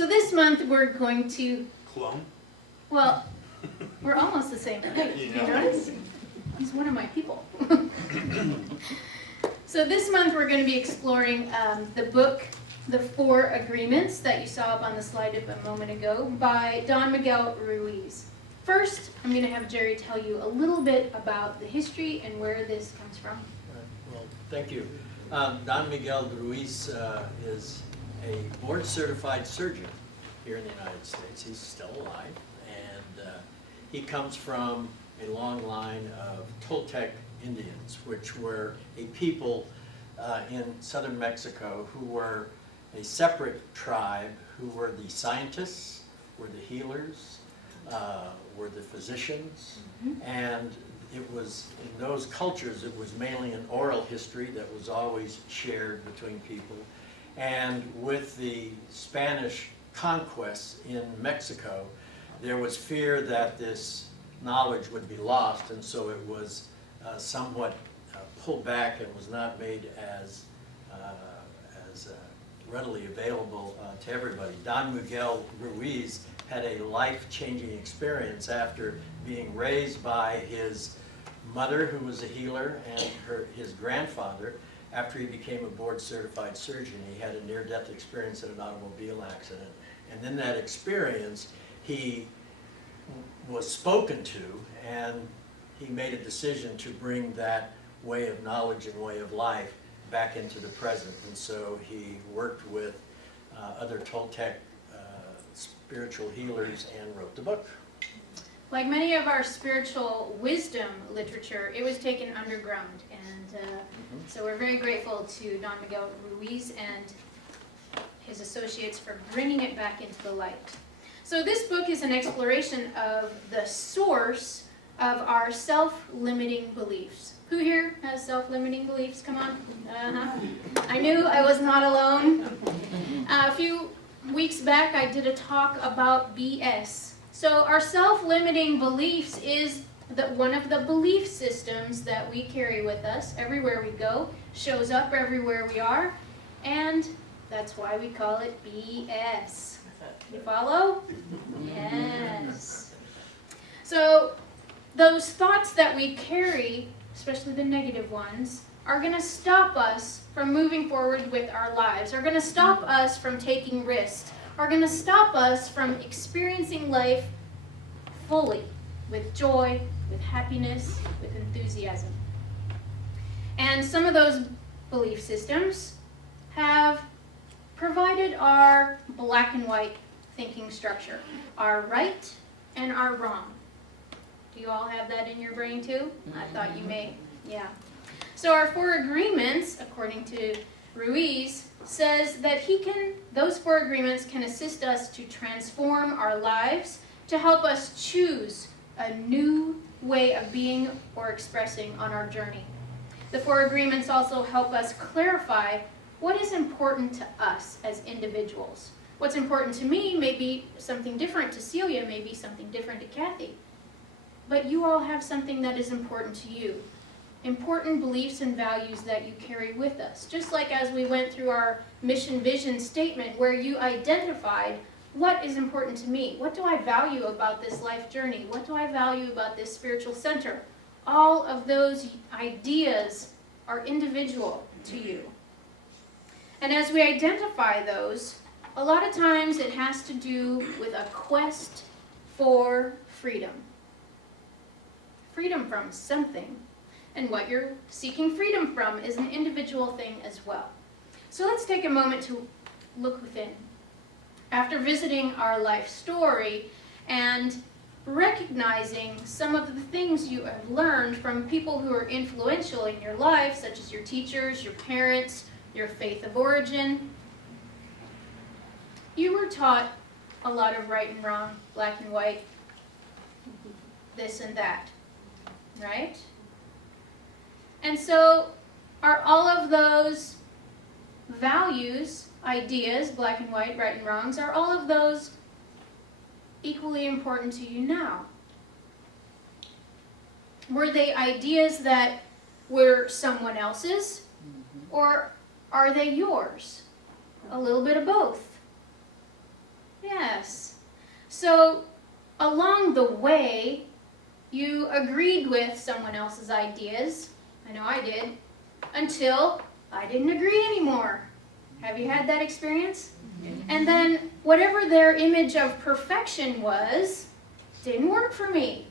So this month we're going to, Clone? well, we're almost the same age. You You know. notice? He's one of my people. So this month we're going to be exploring the book, The Four Agreements, that you saw up on the slide a moment ago, by Don Miguel Ruiz. First, I'm going to have Jerry tell you a little bit about the history and where this comes from. Well, thank you. Don Miguel Ruiz is a board-certified surgeon here in the United States. He's still alive, and he comes from a long line of Toltec Indians, which were a people in southern Mexico who were a separate tribe, who were the scientists, were the healers, were the physicians, and it was, in those cultures, it was mainly an oral history that was always shared between people. And with the Spanish conquests in Mexico, there was fear that this knowledge would be lost, and so it was somewhat pulled back and was not made as readily available to everybody. Don Miguel Ruiz had a life-changing experience after being raised by his mother, who was a healer, and his grandfather. After he became a board-certified surgeon, he had a near-death experience in an automobile accident. And in that experience, he was spoken to, and he made a decision to bring that way of knowledge and way of life back into the present. And so he worked with other Toltec spiritual healers and wrote the book. Like many of our spiritual wisdom literature, it was taken underground. And so we're very grateful to Don Miguel Ruiz and his associates for bringing it back into the light. So this book is an exploration of the source of our self-limiting beliefs. Who here has self-limiting beliefs? Come on. I knew I was not alone. A few weeks back I did a talk about BS. So our self-limiting beliefs is one of the belief systems that we carry with us everywhere we go, shows up everywhere we are, and that's why we call it BS. You follow? Yes. So those thoughts that we carry, especially the negative ones, are going to stop us from moving forward with our lives, are going to stop us from taking risks, are going to stop us from experiencing life fully, with joy, with happiness, with enthusiasm. And some of those belief systems have provided our black and white thinking structure, our right and our wrong. Do you all have that in your brain too? I thought you may. Yeah. So our four agreements, according to Ruiz, says that those four agreements can assist us to transform our lives, to help us choose a new way of being or expressing on our journey. The four agreements also help us clarify what is important to us as individuals. What's important to me may be something different to Celia, may be something different to Kathy. But you all have something that is important to you. Important beliefs and values that you carry with us. Just like as we went through our mission vision statement where you identified what is important to me. What do I value about this life journey? What do I value about this spiritual center? All of those ideas are individual to you. And as we identify those, a lot of times it has to do with a quest for freedom. Freedom from something. And what you're seeking freedom from is an individual thing as well. So let's take a moment to look within. After visiting our life story and recognizing some of the things you have learned from people who are influential in your life, such as your teachers, your parents, your faith of origin, you were taught a lot of right and wrong, black and white, this and that, right? And so are all of those values, ideas, black and white, right and wrongs, are all of those equally important to you now? Were they ideas that were someone else's, or are they yours? A little bit of both. Yes. So along the way, you agreed with someone else's ideas. I know I did. Until I didn't agree anymore. Have you had that experience? And then whatever their image of perfection was, didn't work for me.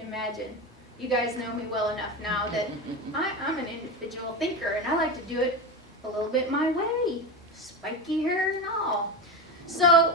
Imagine. You guys know me well enough now that I'm an individual thinker and I like to do it a little bit my way. Spiky hair and all. So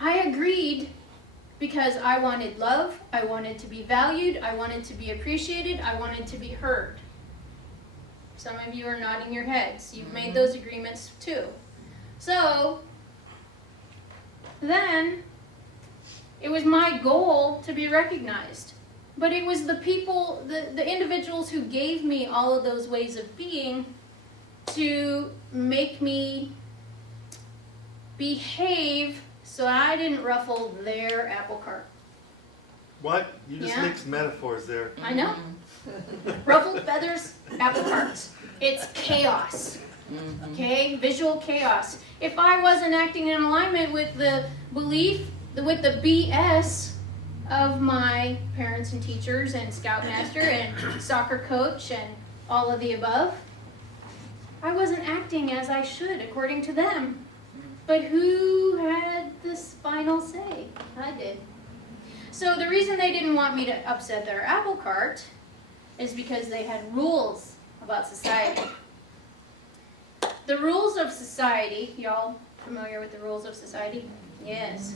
I agreed because I wanted love, I wanted to be valued, I wanted to be appreciated, I wanted to be heard. Some of you are nodding your heads. You've made those agreements too. So then it was my goal to be recognized. But it was the people, the individuals who gave me all of those ways of being to make me behave so I didn't ruffle their apple cart. What? You just Yeah. mixed metaphors there. I know. Ruffled feathers, apple carts. It's chaos. Okay? Visual chaos. If I wasn't acting in alignment with the belief, with the BS of my parents and teachers and scoutmaster and soccer coach and all of the above, I wasn't acting as I should according to them. But who had this final say? I did. So the reason they didn't want me to upset their apple cart is because they had rules about society. The rules of society, y'all familiar with the rules of society? Yes.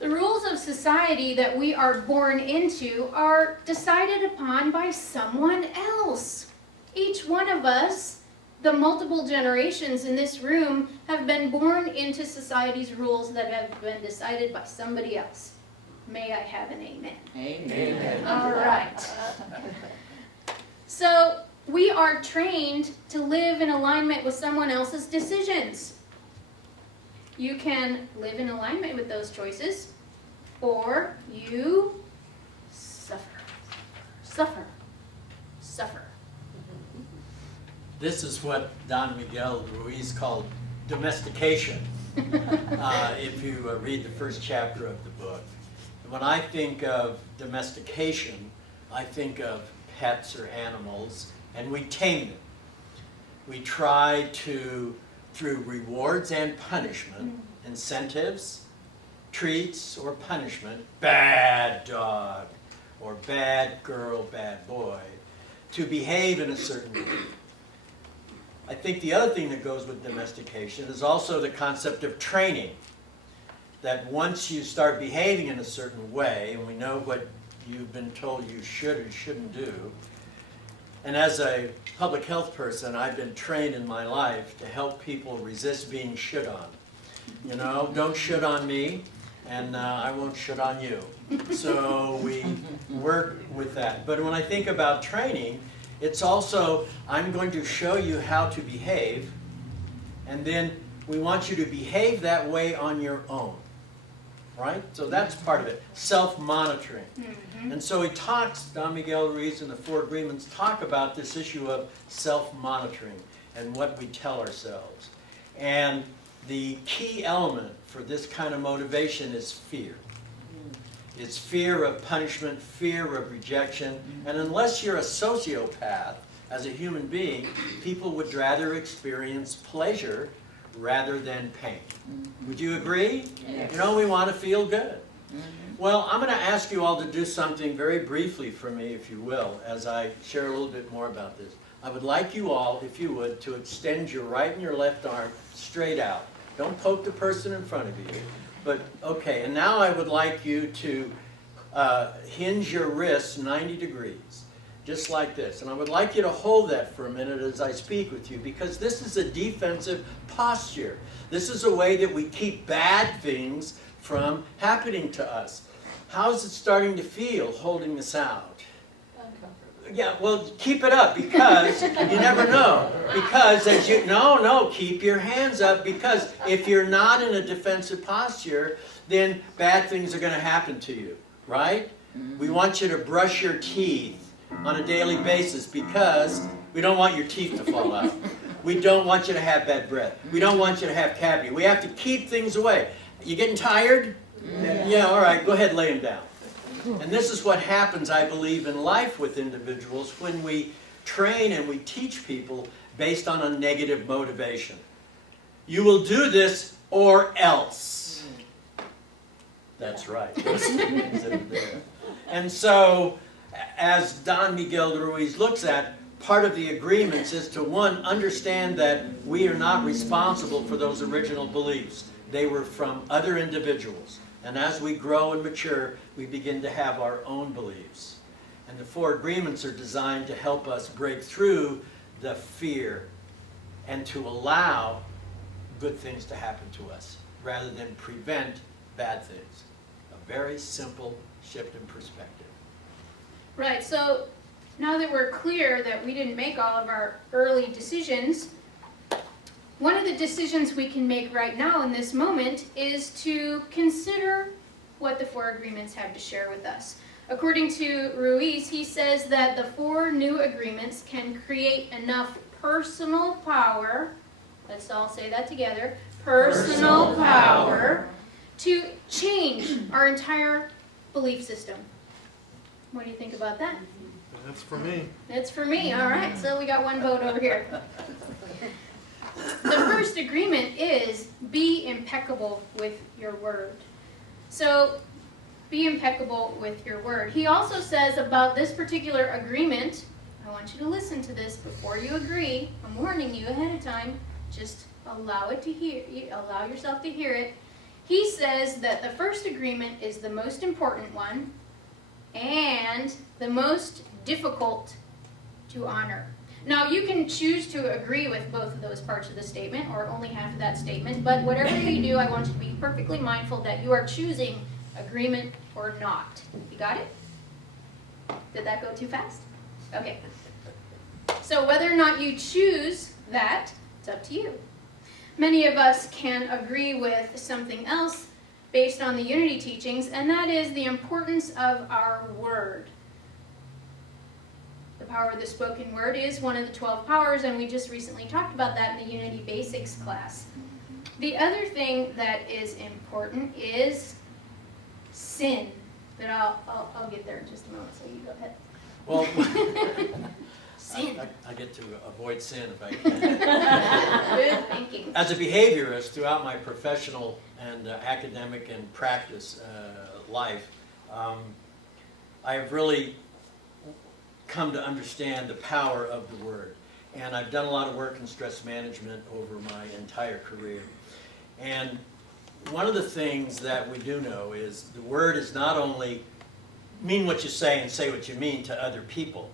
The rules of society that we are born into are decided upon by someone else. Each one of us, the multiple generations in this room, have been born into society's rules that have been decided by somebody else. May I have an amen? Amen. All right. So we are trained to live in alignment with someone else's decisions. You can live in alignment with those choices, or you suffer. Suffer. Suffer. This is what Don Miguel Ruiz called domestication, if you read the first chapter of the book. When I think of domestication, I think of pets or animals, and we tame them. We try to, through rewards and punishment, incentives, treats or punishment, bad dog or bad girl, bad boy, to behave in a certain way. I think the other thing that goes with domestication is also the concept of training. That once you start behaving in a certain way, and we know what you've been told you should or shouldn't do, and as a public health person, I've been trained in my life to help people resist being shit on. You know, don't shit on me, and I won't shit on you. So we work with that. But when I think about training, it's also, I'm going to show you how to behave, and then we want you to behave that way on your own. Right? So that's part of it. Self-monitoring. And so he talks, Don Miguel Ruiz and the Four Agreements talk about this issue of self-monitoring and what we tell ourselves. And the key element for this kind of motivation is fear. It's fear of punishment, fear of rejection, and unless you're a sociopath, as a human being, people would rather experience pleasure rather than pain. Would you agree? Yes. You know, we want to feel good. Well, I'm going to ask you all to do something very briefly for me, if you will, as I share a little bit more about this. I would like you all, if you would, to extend your right and your left arm straight out. Don't poke the person in front of you. But, okay, and now I would like you to hinge your wrists 90 degrees. Just like this. And I would like you to hold that for a minute as I speak with you, because this is a defensive posture. This is a way that we keep bad things from happening to us. How's it starting to feel holding this out? Uncomfortable. Yeah, well, keep it up, because you never know. Because as you, no, keep your hands up, because if you're not in a defensive posture, then bad things are going to happen to you, right? We want you to brush your teeth on a daily basis, because we don't want your teeth to fall out. We don't want you to have bad breath. We don't want you to have cavity. We have to keep things away. You getting tired? Yeah, all right, go ahead, lay them down. And this is what happens, I believe, in life with individuals when we train and we teach people based on a negative motivation. You will do this or else. That's right. And so, as Don Miguel Ruiz looks at, part of the agreements is to, one, understand that we are not responsible for those original beliefs. They were from other individuals. And as we grow and mature, we begin to have our own beliefs. And the 4 agreements are designed to help us break through the fear and to allow good things to happen to us rather than prevent bad things. A very simple shift in perspective. Right, so now that we're clear that we didn't make all of our early decisions, one of the decisions we can make right now in this moment is to consider what the 4 agreements have to share with us. According to Ruiz, he says that the 4 new agreements can create enough personal power, let's all say that together, personal power, to change our entire belief system. What do you think about that? That's for me. That's for me, all right, so we got 1 vote over here. The first agreement is be impeccable with your word. So, be impeccable with your word. He also says about this particular agreement, I want you to listen to this before you agree. I'm warning you ahead of time. Just allow yourself to hear it. He says that the first agreement is the most important one and the most difficult to honor. Now, you can choose to agree with both of those parts of the statement or only half of that statement, but whatever you do, I want you to be perfectly mindful that you are choosing agreement or not. You got it? Did that go too fast? Okay. So whether or not you choose that, it's up to you. Many of us can agree with something else based on the unity teachings, and that is the importance of our word. The power of the spoken word is one of the 12 powers, and we just recently talked about that in the Unity Basics class. The other thing that is important is sin, but I'll get there in just a moment, so you go ahead. Well, Sin. I get to avoid sin if I can. Good thinking. As a behaviorist throughout my professional and academic and practice life, I have really come to understand the power of the word. And I've done a lot of work in stress management over my entire career. And one of the things that we do know is the word is not only mean what you say and say what you mean to other people,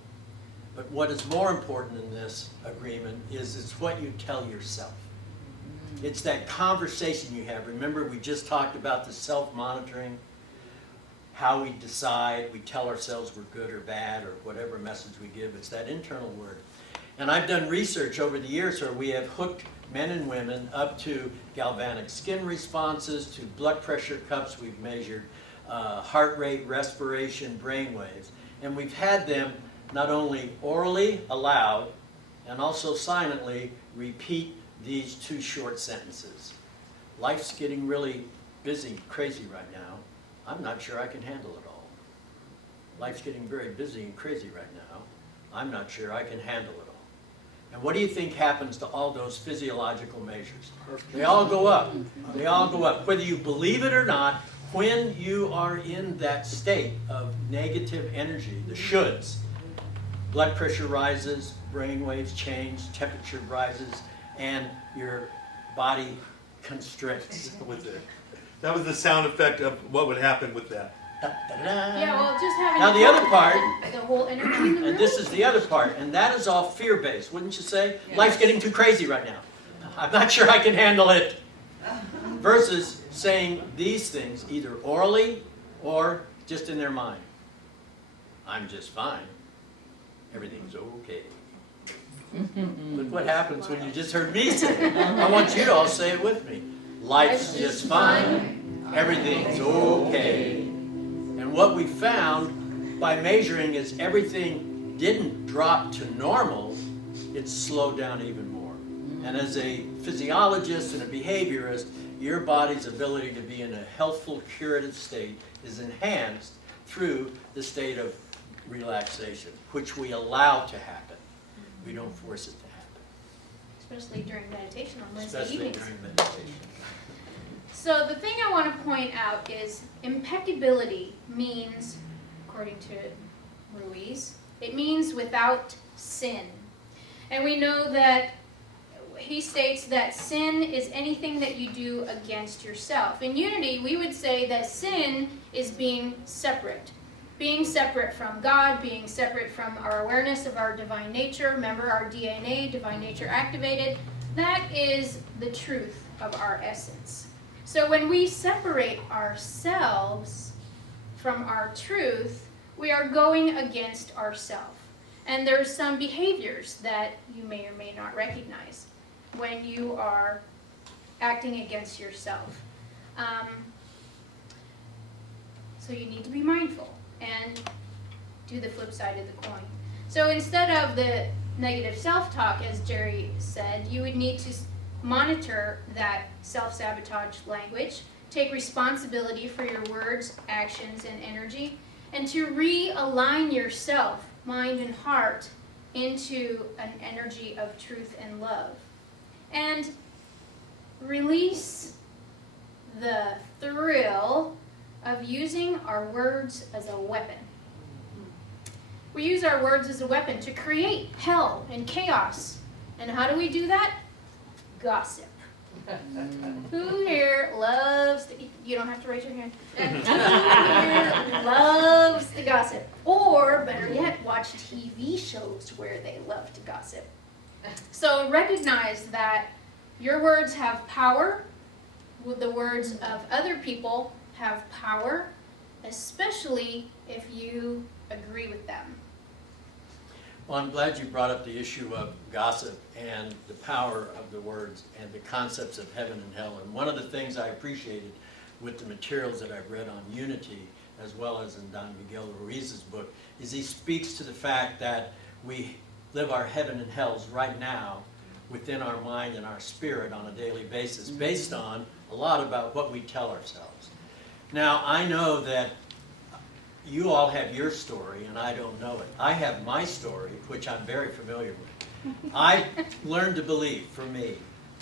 but what is more important in this agreement is it's what you tell yourself. It's that conversation you have. Remember, we just talked about the self-monitoring, how we decide, we tell ourselves we're good or bad or whatever message we give. It's that internal word. And I've done research over the years where we have hooked men and women up to galvanic skin responses, to blood pressure cuffs. We've measured heart rate, respiration, brain waves. And we've had them not only orally aloud and also silently repeat these 2 short sentences. Life's getting really busy, crazy right now. I'm not sure I can handle it all. Life's getting very busy and crazy right now. I'm not sure I can handle it all. And what do you think happens to all those physiological measures? They all go up. They all go up. Whether you believe it or not, when you are in that state of negative energy, the shoulds, blood pressure rises, brain waves change, temperature rises, and your body constricts. That was the sound effect of what would happen with that. Da-da-da. Yeah, well, just having Now the other part, the whole energy in the room. and this is the other part, and that is all fear-based, wouldn't you say? Yes. Life's getting too crazy right now. I'm not sure I can handle it. Versus saying these things either orally or just in their mind. I'm just fine. Everything's okay. Look what happens when you just heard me say it. I want you to all say it with me. Life's just fine. Everything's okay. And what we found by measuring is everything didn't drop to normal, it slowed down even more. And as a physiologist and a behaviorist, your body's ability to be in a healthful, curative state is enhanced through the state of relaxation, which we allow to happen. We don't force it to happen. Especially during meditation on Wednesday Especially evenings. during meditation. So the thing I want to point out is impeccability means, according to Ruiz, it means without sin. And we know that he states that sin is anything that you do against yourself. In unity, we would say that sin is being separate from God, being separate from our awareness of our divine nature. Remember our DNA, divine nature activated. That is the truth of our essence. So when we separate ourselves from our truth, we are going against ourselves. And there's some behaviors that you may or may not recognize when you are acting against yourself. So you need to be mindful and do the flip side of the coin. So instead of the negative self-talk, as Jerry said, you would need to monitor that self-sabotage language, take responsibility for your words, actions, and energy, and to realign yourself, mind and heart, into an energy of truth and love. And release the thrill of using our words as a weapon. We use our words as a weapon to create hell and chaos. And how do we do that? Gossip. Who here loves to, you don't have to raise your hand. Who here loves to gossip? Or better yet, watch TV shows where they love to gossip. So recognize that your words have power. The words of other people have power, especially if you agree with them. Well, I'm glad you brought up the issue of gossip and the power of the words and the concepts of heaven and hell. And one of the things I appreciated with the materials that I've read on unity, as well as in Don Miguel Ruiz's book, is he speaks to the fact that we live our heaven and hells right now within our mind and our spirit on a daily basis, based on a lot about what we tell ourselves. Now, I know that you all have your story, and I don't know it. I have my story, which I'm very familiar with. I learned to believe, for me,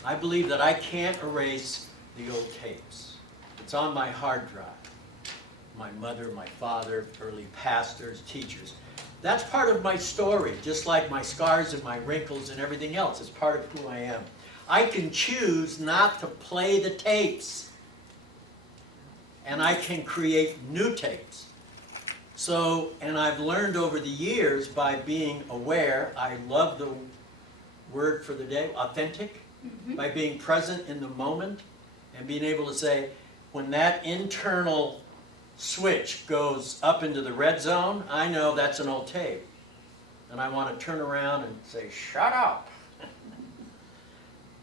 I believe that I can't erase the old tapes. It's on my hard drive. My mother, my father, early pastors, teachers. That's part of my story, just like my scars and my wrinkles and everything else. It's part of who I am. I can choose not to play the tapes, and I can create new tapes. So, and I've learned over the years by being aware, I love the word for the day, authentic, by being present in the moment and being able to say, when that internal switch goes up into the red zone, I know that's an old tape. And I want to turn around and say, shut up.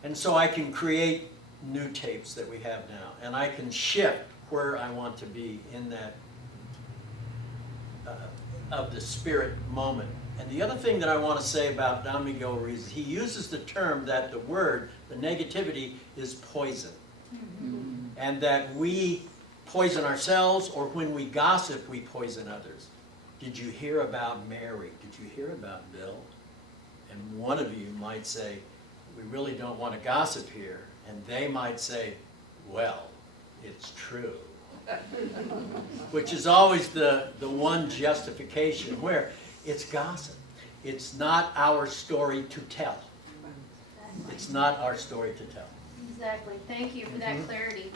And so I can create new tapes that we have now. And I can shift where I want to be in that of the spirit moment. And the other thing that I want to say about Don Miguel Ruiz, he uses the term that the word, the negativity, is poison. And that we poison ourselves, or when we gossip, we poison others. Did you hear about Mary? Did you hear about Bill? And one of you might say, we really don't want to gossip here. And they might say, well, it's true. Which is always the one justification where it's gossip. It's not our story to tell. It's not our story to tell. Exactly. Thank you for that clarity.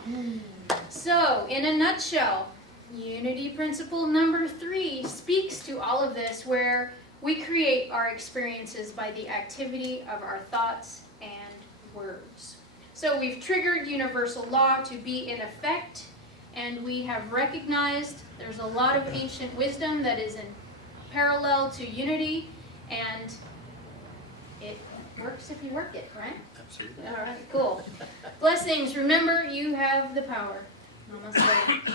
So, in a nutshell, unity principle number 3 speaks to all of this, where we create our experiences by the activity of our thoughts and words. So we've triggered universal law to be in effect, and we have recognized there's a lot of ancient wisdom that is in parallel to unity, and it works if you work it, right? Absolutely. All right, cool. Blessings. Remember, you have the power. Namaste.